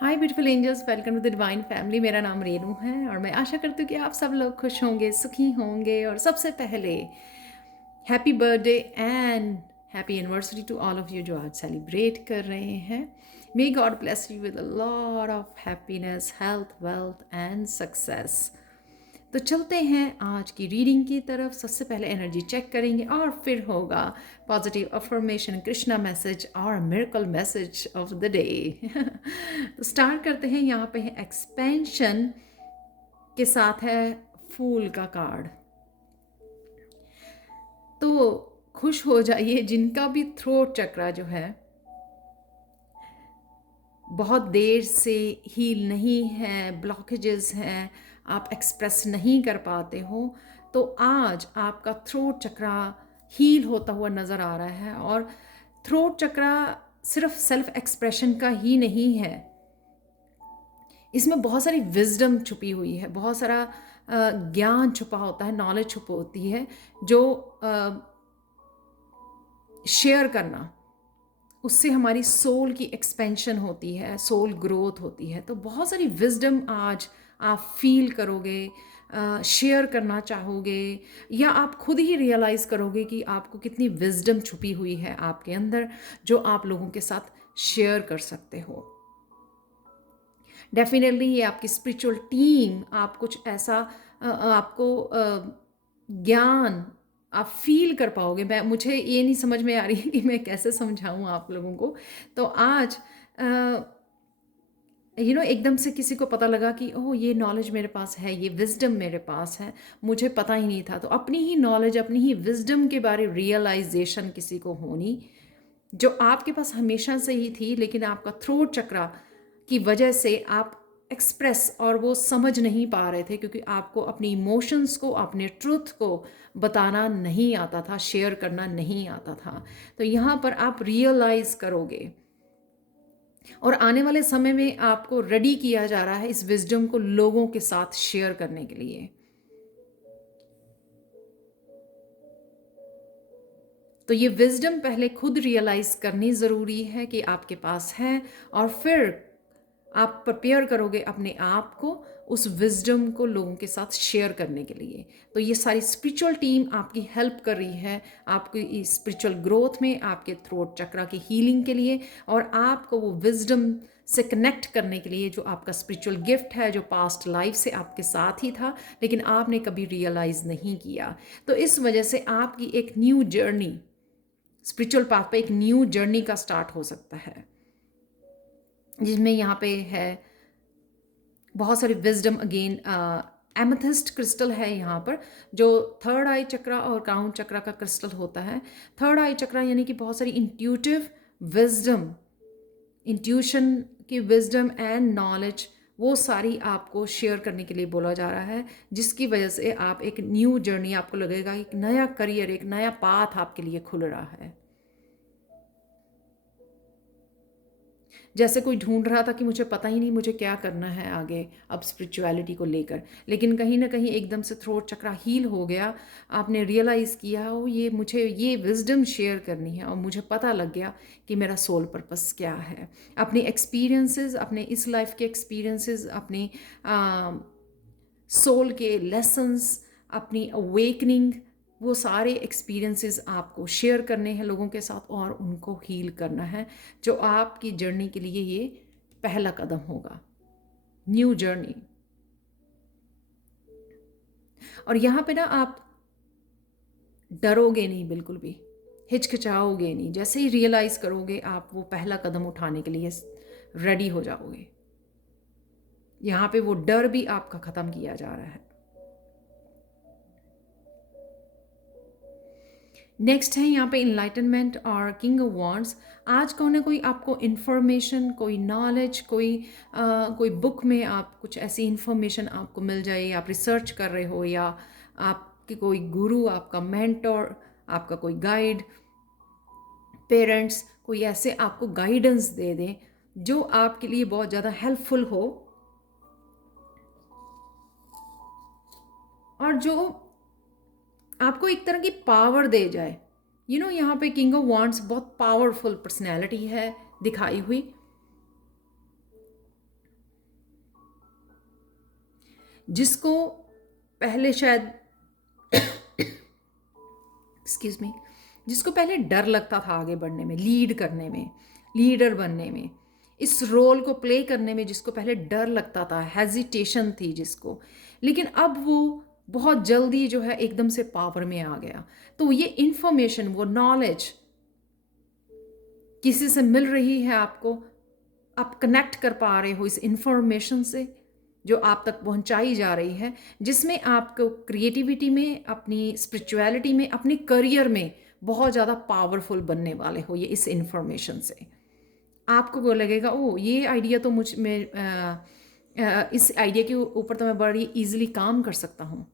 Hi beautiful angels, welcome to the divine family. मेरा नाम रेनू है और मैं आशा करती हूँ कि आप सब लोग खुश होंगे, सुखी होंगे। और सबसे पहले happy birthday and happy anniversary to all of you जो आज सेलिब्रेट कर रहे हैं। May God bless you with a lot of happiness, health, wealth and success. तो चलते हैं आज की रीडिंग की तरफ। सबसे पहले एनर्जी चेक करेंगे और फिर होगा पॉजिटिव अफर्मेशन, कृष्णा मैसेज और miracle message of the day. तो स्टार्ट करते हैं। यहाँ पे है एक्सपेंशन के साथ है फूल का कार्ड। तो खुश हो जाइए जिनका भी थ्रोट चक्रा जो है बहुत देर से हील नहीं है, ब्लॉकेजेस हैं, आप एक्सप्रेस नहीं कर पाते हो, तो आज आपका थ्रोट चक्रा हील होता हुआ नज़र आ रहा है। और थ्रोट चक्रा सिर्फ सेल्फ एक्सप्रेशन का ही नहीं है, इसमें बहुत सारी विजडम छुपी हुई है, बहुत सारा ज्ञान छुपा होता है, नॉलेज छुपी होती है जो शेयर करना, उससे हमारी सोल की एक्सपेंशन होती है, सोल ग्रोथ होती है। तो बहुत सारी विजडम आज आप फील करोगे, शेयर करना चाहोगे, या आप खुद ही रियलाइज़ करोगे कि आपको कितनी विजडम छुपी हुई है आपके अंदर जो आप लोगों के साथ शेयर कर सकते हो। डेफिनेटली ये आपकी स्पिरिचुअल टीम आप कुछ ऐसा आपको ज्ञान आप फील कर पाओगे। मुझे ये नहीं समझ में आ रही कि मैं कैसे समझाऊं आप लोगों को। तो आज एकदम से किसी को पता लगा कि ओह, ये नॉलेज मेरे पास है, ये विजडम मेरे पास है, मुझे पता ही नहीं था। तो अपनी ही नॉलेज, अपनी ही विजडम के बारे रियलाइजेशन किसी को होनी, जो आपके पास हमेशा से ही थी, लेकिन आपका थ्रोट चक्रा की वजह से आप एक्सप्रेस और वो समझ नहीं पा रहे थे, क्योंकि आपको अपनी इमोशंस को, अपने ट्रुथ को बताना नहीं आता था, शेयर करना नहीं आता था। तो यहाँ पर आप रियलाइज़ करोगे और आने वाले समय में आपको रेडी किया जा रहा है इस विजडम को लोगों के साथ शेयर करने के लिए। तो ये विजडम पहले खुद रियलाइज करनी ज़रूरी है कि आपके पास है, और फिर आप प्रिपेयर करोगे अपने आप को उस विजडम को लोगों के साथ शेयर करने के लिए। तो ये सारी स्पिरिचुअल टीम आपकी हेल्प कर रही है आपकी स्पिरिचुअल ग्रोथ में, आपके थ्रोट चक्रा की हीलिंग के लिए, और आपको वो विजडम से कनेक्ट करने के लिए जो आपका स्पिरिचुअल गिफ्ट है, जो पास्ट लाइफ से आपके साथ ही था लेकिन आपने कभी रियलाइज़ नहीं किया। तो इस वजह से आपकी एक न्यू जर्नी, स्पिरिचुअल पाथ पे एक न्यू जर्नी का स्टार्ट हो सकता है, जिसमें यहाँ पे है बहुत सारी विजडम। अगेन एमेथिस्ट क्रिस्टल है यहाँ पर, जो थर्ड आई चक्रा और क्राउन चक्रा का क्रिस्टल होता है। थर्ड आई चक्रा यानी कि बहुत सारी इंट्यूटिव विजडम, इंट्यूशन की विजडम एंड नॉलेज, वो सारी आपको शेयर करने के लिए बोला जा रहा है, जिसकी वजह से आप एक न्यू जर्नी, आपको लगेगा एक नया करियर, एक नया पाथ आपके लिए खुल रहा है। जैसे कोई ढूंढ रहा था कि मुझे पता ही नहीं मुझे क्या करना है आगे अब स्पिरिचुअलिटी को लेकर, लेकिन कहीं ना कहीं एकदम से थ्रोट चक्रा हील हो गया, आपने रियलाइज़ किया ओ, ये मुझे ये विजडम शेयर करनी है, और मुझे पता लग गया कि मेरा सोल पर्पस क्या है। अपने एक्सपीरियंसेस, अपने इस लाइफ के एक्सपीरियंसेस, अपने सोल के लेसन्स, अपनी अवेकनिंग, वो सारे एक्सपीरियंसेस आपको शेयर करने हैं लोगों के साथ और उनको हील करना है, जो आपकी जर्नी के लिए ये पहला कदम होगा, न्यू जर्नी। और यहाँ पे ना आप डरोगे नहीं, बिल्कुल भी हिचकिचाओगे नहीं। जैसे ही रियलाइज़ करोगे आप वो पहला कदम उठाने के लिए रेडी हो जाओगे। यहाँ पे वो डर भी आपका ख़त्म किया जा रहा है। नेक्स्ट है यहाँ पे इनलाइटनमेंट और किंग ऑफ वॉन्ड्स। आज कोई ना कोई आपको इन्फॉर्मेशन, कोई नॉलेज, कोई बुक में आप कुछ ऐसी इन्फॉर्मेशन आपको मिल जाए, या आप रिसर्च कर रहे हो, या आपके कोई गुरु, आपका मेंटोर, आपका कोई गाइड, पेरेंट्स कोई ऐसे आपको गाइडेंस दे दें जो आपके लिए बहुत ज़्यादा हेल्पफुल हो, और जो आपको एक तरह की पावर दे जाए। यहाँ पे किंग ऑफ वॉन्ड्स बहुत पावरफुल पर्सनैलिटी है दिखाई हुई, जिसको पहले शायद एक्सक्यूज मी, जिसको पहले डर लगता था आगे बढ़ने में, लीड करने में, लीडर बनने में, इस रोल को प्ले करने में, जिसको पहले डर लगता था, हेजिटेशन थी जिसको, लेकिन अब वो बहुत जल्दी जो है एकदम से पावर में आ गया। तो ये इंफॉर्मेशन, वो नॉलेज किसी से मिल रही है आपको, आप कनेक्ट कर पा रहे हो इस इंफॉर्मेशन से जो आप तक पहुंचाई जा रही है, जिसमें आपको क्रिएटिविटी में, अपनी स्पिरिचुअलिटी में, अपने करियर में बहुत ज़्यादा पावरफुल बनने वाले हो। ये इस इंफॉर्मेशन से आपको वो लगेगा, ओ ये आइडिया तो मुझ में इस आइडिया के ऊपर तो मैं बड़ी इजीली काम कर सकता हूँ।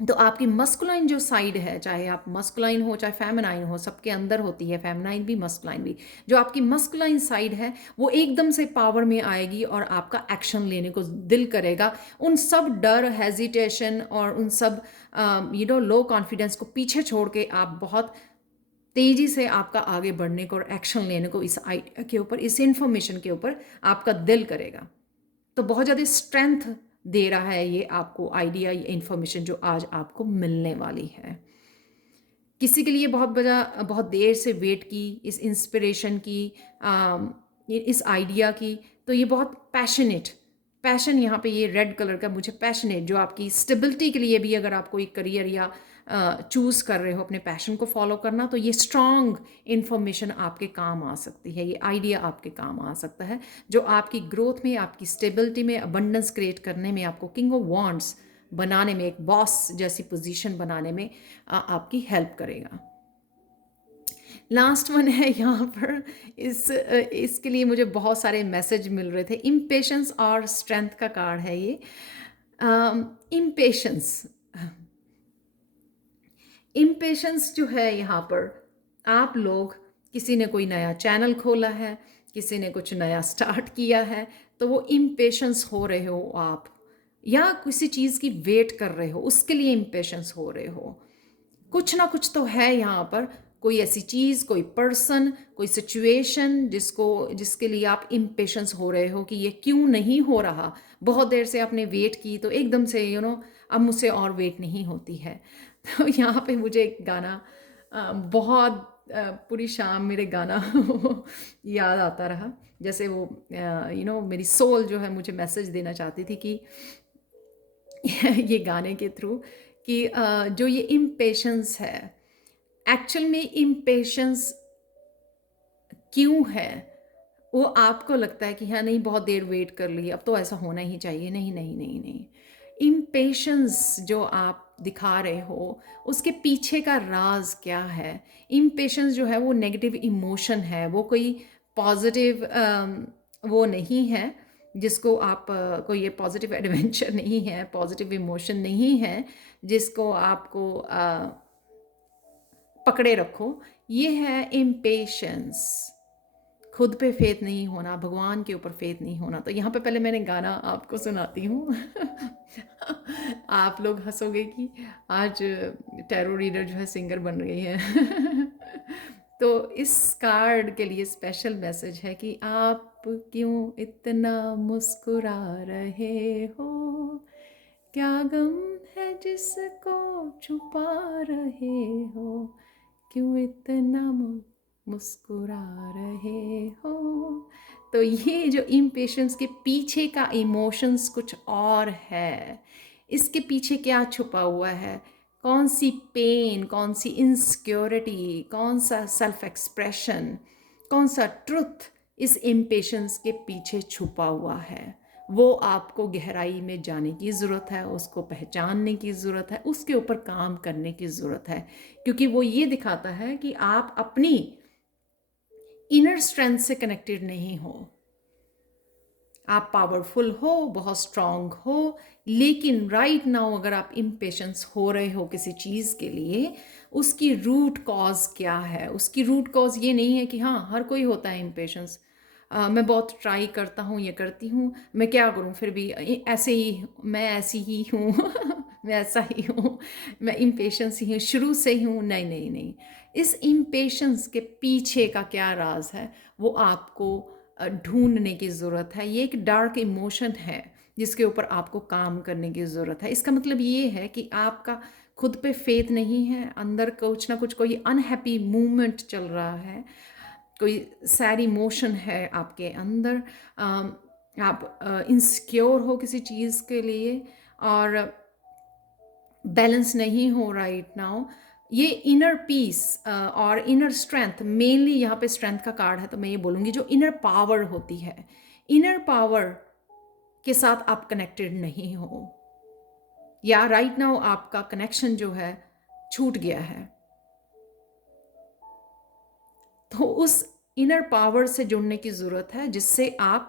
तो आपकी मस्कुलाइन जो साइड है, चाहे आप मस्कुलाइन हो चाहे फेमिनाइन हो, सबके अंदर होती है, फेमिनाइन भी मस्कुलाइन भी, जो आपकी मस्कुलाइन साइड है वो एकदम से पावर में आएगी और आपका एक्शन लेने को दिल करेगा। उन सब डर, हेजिटेशन और उन सब लो कॉन्फिडेंस को पीछे छोड़ के आप बहुत तेज़ी से आपका आगे बढ़ने को और एक्शन लेने को इस आइडिया के ऊपर, इस इंफॉर्मेशन के ऊपर आपका दिल करेगा। तो बहुत ज़्यादा स्ट्रेंथ दे रहा है ये आपको आइडिया, ये इंफॉर्मेशन जो आज आपको मिलने वाली है। किसी के लिए बहुत देर से वेट की इस इंस्पिरेशन की, इस आइडिया की, तो ये बहुत पैशन यहाँ पे ये रेड कलर का, मुझे पैशनेट, जो आपकी स्टेबिलिटी के लिए भी, अगर आप कोई करियर या चूज़ कर रहे हो अपने पैशन को फॉलो करना, तो ये स्ट्रॉन्ग इन्फॉर्मेशन आपके काम आ सकती है, ये आइडिया आपके काम आ सकता है, जो आपकी ग्रोथ में, आपकी स्टेबिलिटी में, अबंडेंस क्रिएट करने में, आपको किंग ऑफ वॉन्ड्स बनाने में, एक बॉस जैसी पोजीशन बनाने में आपकी हेल्प करेगा। लास्ट वन है यहाँ पर, इसके लिए मुझे बहुत सारे मैसेज मिल रहे थे। इम्पेशंस और स्ट्रेंथ का कार्ड है ये। इम्पेशंस जो है यहाँ पर, आप लोग, किसी ने कोई नया चैनल खोला है, किसी ने कुछ नया स्टार्ट किया है, तो वो इम्पेशंस हो रहे हो आप, या किसी चीज़ की वेट कर रहे हो, उसके लिए इम्पेशंस हो रहे हो। कुछ ना कुछ तो है यहाँ पर, कोई ऐसी चीज़, कोई पर्सन, कोई सिचुएशन जिसके लिए आप इम्पेशंस हो रहे हो कि ये क्यों नहीं हो रहा। बहुत देर से आपने वेट की तो एकदम से अब मुझसे और वेट नहीं होती है। तो यहाँ पे मुझे एक गाना बहुत पूरी शाम मेरे गाना याद आता रहा, जैसे वो मेरी सोल जो है मुझे मैसेज देना चाहती थी कि ये गाने के थ्रू कि जो ये इम्पेशंस है, एक्चुअल में इम्पेशंस क्यों है, वो आपको लगता है कि हाँ नहीं बहुत देर वेट कर ली, अब तो ऐसा होना ही चाहिए। नहीं नहीं नहीं नहीं, इम्पेशंस जो आप दिखा रहे हो उसके पीछे का राज क्या है। इम्पेशंस जो है वो नेगेटिव इमोशन है, वो कोई पॉजिटिव वो नहीं है जिसको आप कोई ये पॉजिटिव एडवेंचर नहीं है, पॉजिटिव इमोशन नहीं है जिसको आपको पकड़े रखो। ये है इम्पेशंस, खुद पे फेथ नहीं होना, भगवान के ऊपर फेथ नहीं होना। तो यहाँ पे पहले मैंने गाना आपको सुनाती हूँ आप लोग हंसोगे कि आज टैरो रीडर जो है सिंगर बन गई है तो इस कार्ड के लिए स्पेशल मैसेज है कि आप क्यों इतना मुस्कुरा रहे हो, क्या गम है जिसको छुपा रहे हो, क्यों इतना मुस्कुरा रहे हो। तो ये जो इम्पेशंस के पीछे का इमोशंस कुछ और है, इसके पीछे क्या छुपा हुआ है, कौन सी पेन, कौन सी इनसिक्योरिटी, कौन सा सेल्फ एक्सप्रेशन, कौन सा ट्रुथ इस इम्पेशंस के पीछे छुपा हुआ है, वो आपको गहराई में जाने की ज़रूरत है, उसको पहचानने की ज़रूरत है, उसके ऊपर काम करने की ज़रूरत है, क्योंकि वो ये दिखाता है कि आप अपनी इनर स्ट्रेंथ से कनेक्टेड नहीं हो। आप पावरफुल हो, बहुत स्ट्रांग हो, लेकिन राइट नाउ अगर आप इम्पेशंस हो रहे हो किसी चीज़ के लिए, उसकी रूट कॉज क्या है। उसकी रूट कॉज ये नहीं है कि हाँ हर कोई होता है इम्पेशंस, मैं बहुत ट्राई करता हूँ, ये करती हूँ, मैं क्या करूँ फिर भी ऐसे ही, मैं ऐसी ही हूँ मैं ऐसा ही हूँ, मैं इम्पेशंस ही हूँ शुरू से ही हूँ। नहीं नहीं नहीं, इस इम्पेशंस के पीछे का क्या राज है वो आपको ढूंढने की ज़रूरत है। ये एक डार्क इमोशन है जिसके ऊपर आपको काम करने की ज़रूरत है। इसका मतलब ये है कि आपका खुद पे फेथ नहीं है, अंदर कुछ ना कुछ कोई अनहैप्पी मूवमेंट चल रहा है, कोई सैड इमोशन है आपके अंदर, आप इनसिक्योर हो किसी चीज़ के लिए और बैलेंस नहीं हो राइट नाउ। ये इनर पीस और इनर स्ट्रेंथ, मेनली यहाँ पे स्ट्रेंथ का कार्ड है, तो मैं ये बोलूँगी जो इनर पावर होती है, इनर पावर के साथ आप कनेक्टेड नहीं हो, या राइट नाउ आपका कनेक्शन जो है छूट गया है। तो उस इनर पावर से जुड़ने की ज़रूरत है जिससे आप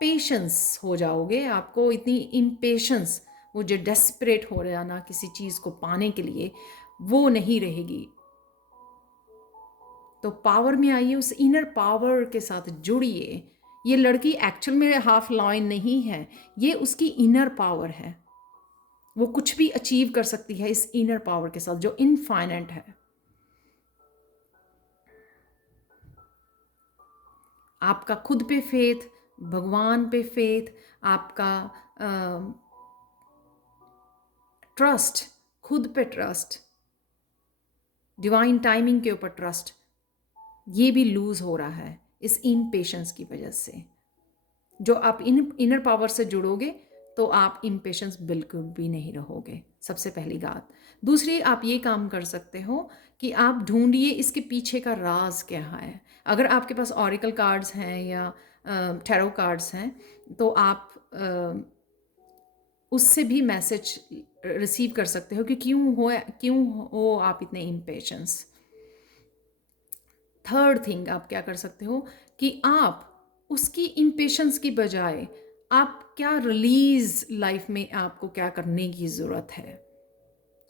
पेशेंस हो जाओगे। आपको इतनी इम्पेशंस, वो जो डेस्परेट हो रहा ना किसी चीज़ को पाने के लिए, वो नहीं रहेगी। तो पावर में आइए, उस इनर पावर के साथ जुड़िए। ये लड़की एक्चुअल में हाफ लॉयन नहीं है, ये उसकी इनर पावर है। वो कुछ भी अचीव कर सकती है इस इनर पावर के साथ जो इनफाइनाइट है। आपका खुद पे फेथ, भगवान पे फेथ, आपका ट्रस्ट, खुद पे ट्रस्ट, डिवाइन टाइमिंग के ऊपर ट्रस्ट, ये भी लूज हो रहा है इस इम्पेशंस की वजह से। जो आप इनर पावर से जुड़ोगे तो आप इम्पेशंस बिल्कुल भी नहीं रहोगे, सबसे पहली बात। दूसरी, आप ये काम कर सकते हो कि आप ढूंढिए इसके पीछे का राज क्या है। अगर आपके पास ऑरिकल कार्ड्स हैं या टैरो कार्ड्स हैं तो आप उससे भी मैसेज रिसीव कर सकते हो कि क्यों हो आप इतने इम्पेशंस। थर्ड थिंग आप क्या कर सकते हो कि आप उसकी इम्पेशंस की बजाय आप क्या रिलीज लाइफ में आपको क्या करने की ज़रूरत है।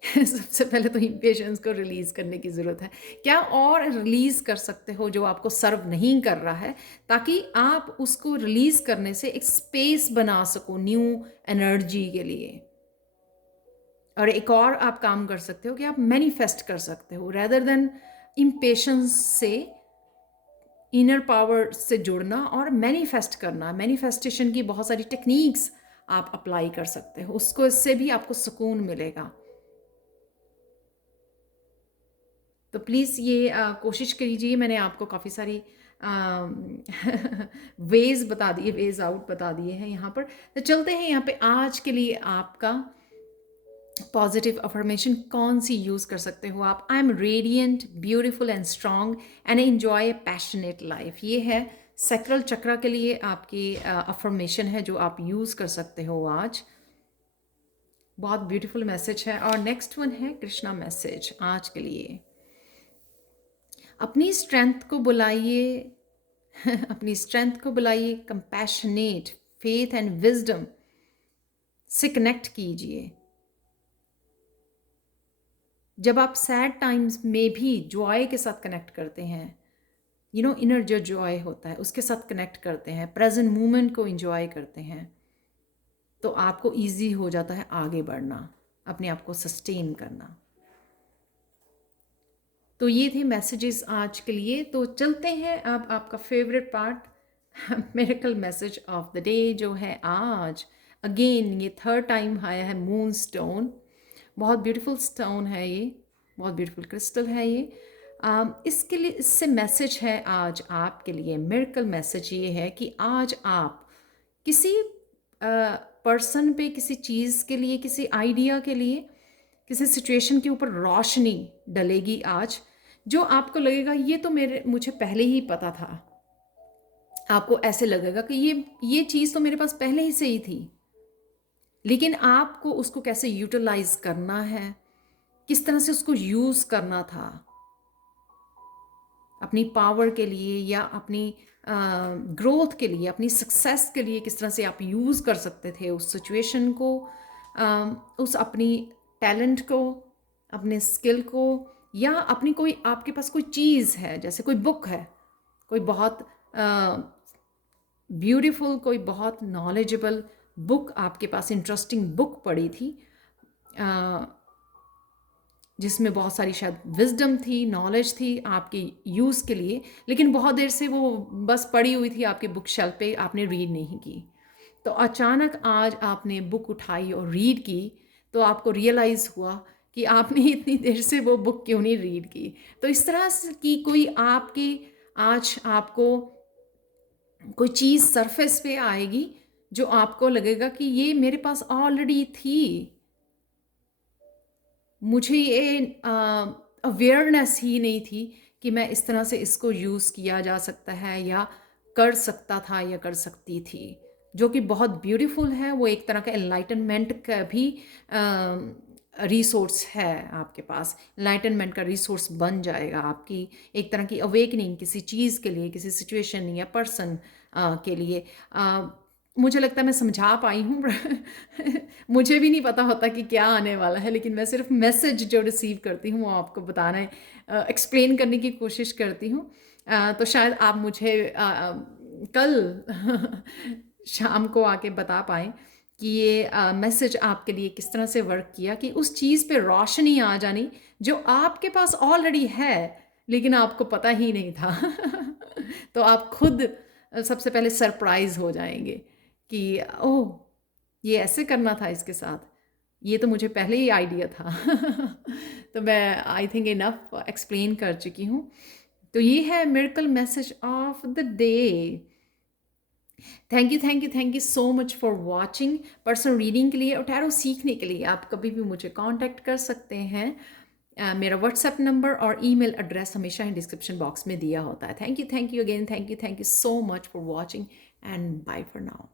सबसे पहले तो इम्पेशंस को रिलीज़ करने की ज़रूरत है। क्या और रिलीज़ कर सकते हो जो आपको सर्व नहीं कर रहा है, ताकि आप उसको रिलीज़ करने से एक स्पेस बना सको न्यू एनर्जी के लिए। और एक और आप काम कर सकते हो कि आप मैनिफेस्ट कर सकते हो, रेदर देन इम्पेशंस से इनर पावर से जुड़ना और मैनिफेस्ट करना। मैनिफेस्टेशन की बहुत सारी टेक्निक्स आप अप्लाई कर सकते हो, उसको इससे भी आपको सुकून मिलेगा। तो प्लीज़ ये कोशिश कीजिए। मैंने आपको काफ़ी सारी वेज़ बता दिए, वेज़ आउट बता दिए हैं यहाँ पर। तो चलते हैं यहाँ पे आज के लिए आपका पॉजिटिव अफर्मेशन कौन सी यूज़ कर सकते हो आप। I am radiant, beautiful and strong and enjoy A passionate life. ये है सैक्रल चक्रा के लिए आपकी अफर्मेशन है जो आप यूज़ कर सकते हो आज। बहुत ब्यूटीफुल मैसेज है। और नेक्स्ट वन है कृष्णा मैसेज आज के लिए। अपनी स्ट्रेंथ को बुलाइए अपनी स्ट्रेंथ को बुलाइए, कंपैशनेट, फेथ एंड विजडम से कनेक्ट कीजिए। जब आप सैड टाइम्स में भी जॉय के साथ कनेक्ट करते हैं, इनर जो जॉय होता है उसके साथ कनेक्ट करते हैं, प्रेजेंट मोमेंट को एंजॉय करते हैं, तो आपको इजी हो जाता है आगे बढ़ना, अपने आप को सस्टेन करना। तो ये थे मैसेजेस आज के लिए। तो चलते हैं अब आपका favourite part, miracle message of the day, जो है आज अगेन ये थर्ड टाइम आया है, मून स्टोन। बहुत ब्यूटीफुल स्टोन है ये, बहुत ब्यूटीफुल क्रिस्टल है ये। इसके लिए, इससे मैसेज है आज आपके लिए, मिरेकल मैसेज ये है कि आज आप किसी पर्सन पे, किसी चीज़ के लिए, किसी आइडिया के लिए, किसी सिचुएशन के ऊपर रोशनी डलेगी आज, जो आपको लगेगा ये तो मुझे पहले ही पता था। आपको ऐसे लगेगा कि ये चीज़ तो मेरे पास पहले ही से ही थी, लेकिन आपको उसको कैसे यूटिलाइज करना है, किस तरह से उसको यूज़ करना था अपनी पावर के लिए या अपनी ग्रोथ के लिए, अपनी सक्सेस के लिए, किस तरह से आप यूज़ कर सकते थे उस सिचुएशन को, उस अपनी टैलेंट को, अपने स्किल को, या अपनी कोई, आपके पास कोई चीज़ है, जैसे कोई बुक है, कोई बहुत ब्यूटीफुल, कोई बहुत नॉलेजेबल बुक आपके पास, इंटरेस्टिंग बुक पड़ी थी जिसमें बहुत सारी शायद विजडम थी, नॉलेज थी आपके यूज़ के लिए, लेकिन बहुत देर से वो बस पड़ी हुई थी आपके बुक शेल्फ पे, आपने रीड नहीं की। तो अचानक आज आपने बुक उठाई और रीड की, तो आपको रियलाइज़ हुआ कि आपने इतनी देर से वो बुक क्यों नहीं रीड की। तो इस तरह से की कोई आपकी आज आपको कोई चीज़ सरफेस पे आएगी, जो आपको लगेगा कि ये मेरे पास ऑलरेडी थी। मुझे ये अवेयरनेस ही नहीं थी कि मैं इस तरह से इसको यूज़ किया जा सकता है या कर सकता था या कर सकती थी, जो कि बहुत ब्यूटीफुल है। वो एक तरह का एनलाइटनमेंट का भी रिसोर्स है आपके पास। एनलाइटनमेंट का रिसोर्स बन जाएगा आपकी एक तरह की अवेकनिंग किसी चीज़ के लिए, किसी सिचुएशन या पर्सन के लिए। मुझे लगता है मैं समझा पाई हूँ। मुझे भी नहीं पता होता कि क्या आने वाला है, लेकिन मैं सिर्फ मैसेज जो रिसीव करती हूँ वो आपको बताना है, एक्सप्लेन करने की कोशिश करती हूँ। तो शायद आप मुझे कल शाम को आके बता पाएँ कि ये मैसेज आपके लिए किस तरह से वर्क किया, कि उस चीज़ पे रोशनी आ जानी जो आपके पास ऑलरेडी है, लेकिन आपको पता ही नहीं था। तो आप खुद सबसे पहले सरप्राइज़ हो जाएँगे कि ओह! ये ऐसे करना था इसके साथ, ये तो मुझे पहले ही आइडिया था। तो मैं आई थिंक इनफ एक्सप्लेन कर चुकी हूँ। तो ये है miracle message of the day. Thank you so much for watching. Personal reading के लिए और टैरो सीखने के लिए आप कभी भी मुझे कांटेक्ट कर सकते हैं। मेरा व्हाट्सएप नंबर और ईमेल एड्रेस हमेशा ही डिस्क्रिप्शन बॉक्स में दिया होता है। Thank you again, thank you so much for watching and bye for now.